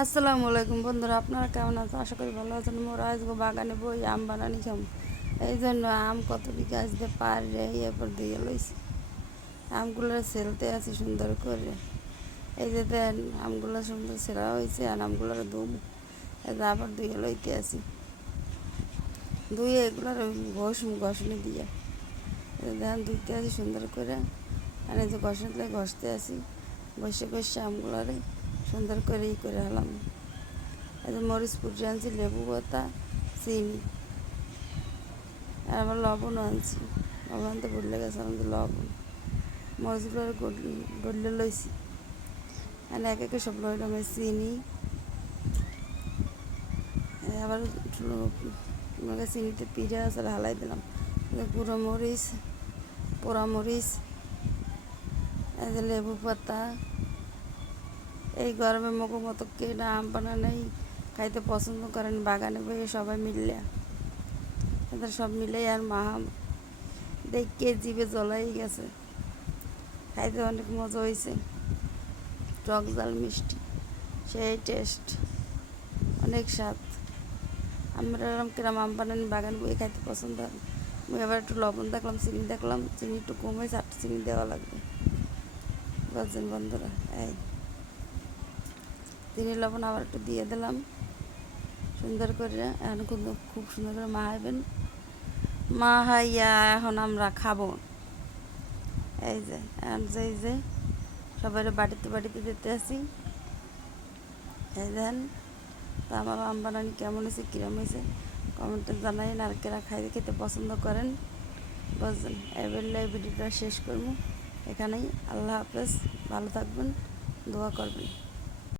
আসসালামু আলাইকুম বন্ধুরা, আপনারা কেমন আছেন? আশা করি ভালো আছেন। মোরা আজকে বাগানে বই আম বানানি খাম, এই জন্য আম কত বিঘা আসতে পারে এরপর দিয়ে লইছি। আমগুলো সেলতে আছি সুন্দর করে। এই যে দেন আমগুলো সুন্দর সেরা হয়েছে, আর আমগুলোর দুম এই যে আবার ধুয়ে লইতে আছি, ধুয়ে এগুলোর ঘষনি দিয়ে দেখেন ধুইতে আছি সুন্দর করে। আর এই যে ঘষতে ঘষতে আছি, ঘষে ঘষে আমগুলোরে সুন্দর করে করে হলাম। এই যে মরিচ পুড়ে আনছি, লেবু পাতা, চিনি, আর আবার লবণও আনছি। লবণ আনতে ভুলে গেছিলাম, যে লবণ মরিচগুলো গড়লে লইছি। আর এক একে সব লইলাম, চিনি, আবার চিনিতে পিঠে আছে হালাই দিলাম, গুঁড়ো মরিচ, পোড়া মরিচ, এই যে লেবু পাতা। এই গরমে মুখো মতো কেনা আম বানানোই খাইতে পছন্দ করেন বাগানে বসে সবাই মিললে। এদের সব মিলে আর মাহাম দেখে জিভে জ্বলাই গেছে। খাইতে অনেক মজা হয়েছে, টক ঝাল মিষ্টি, সেই টেস্ট, অনেক স্বাদ। আমরা এরকম কিরম আম বানানি বাগান বই খাইতে পছন্দ হয়। আমি এবার একটু লবণ দেখলাম, চিনি দেখলাম, চিনি একটু কম হয়েছে, আটটা চিনি দেওয়া লাগবে। বুঝছেন বন্ধুরা? এই চিনি লবণ আবার একটু দিয়ে দিলাম সুন্দর করে। এখন খুব সুন্দর করে মাহাইবেন। মাহাইয়া এখন আমরা খাবো। এই যে এই যে সবাই বাড়িতে বাড়িতে দিতে আসি। এই দেন তা আমার আম বানানি কেমন হয়েছে, কীরকম হয়েছে কমেন্টে জানাইন। আর কেরা খেতে পছন্দ করেন বুঝলেন। এবার এই ভিডিওটা শেষ করবো এখানেই। আল্লাহ হাফেজ, ভালো থাকবেন, দোয়া করবেন।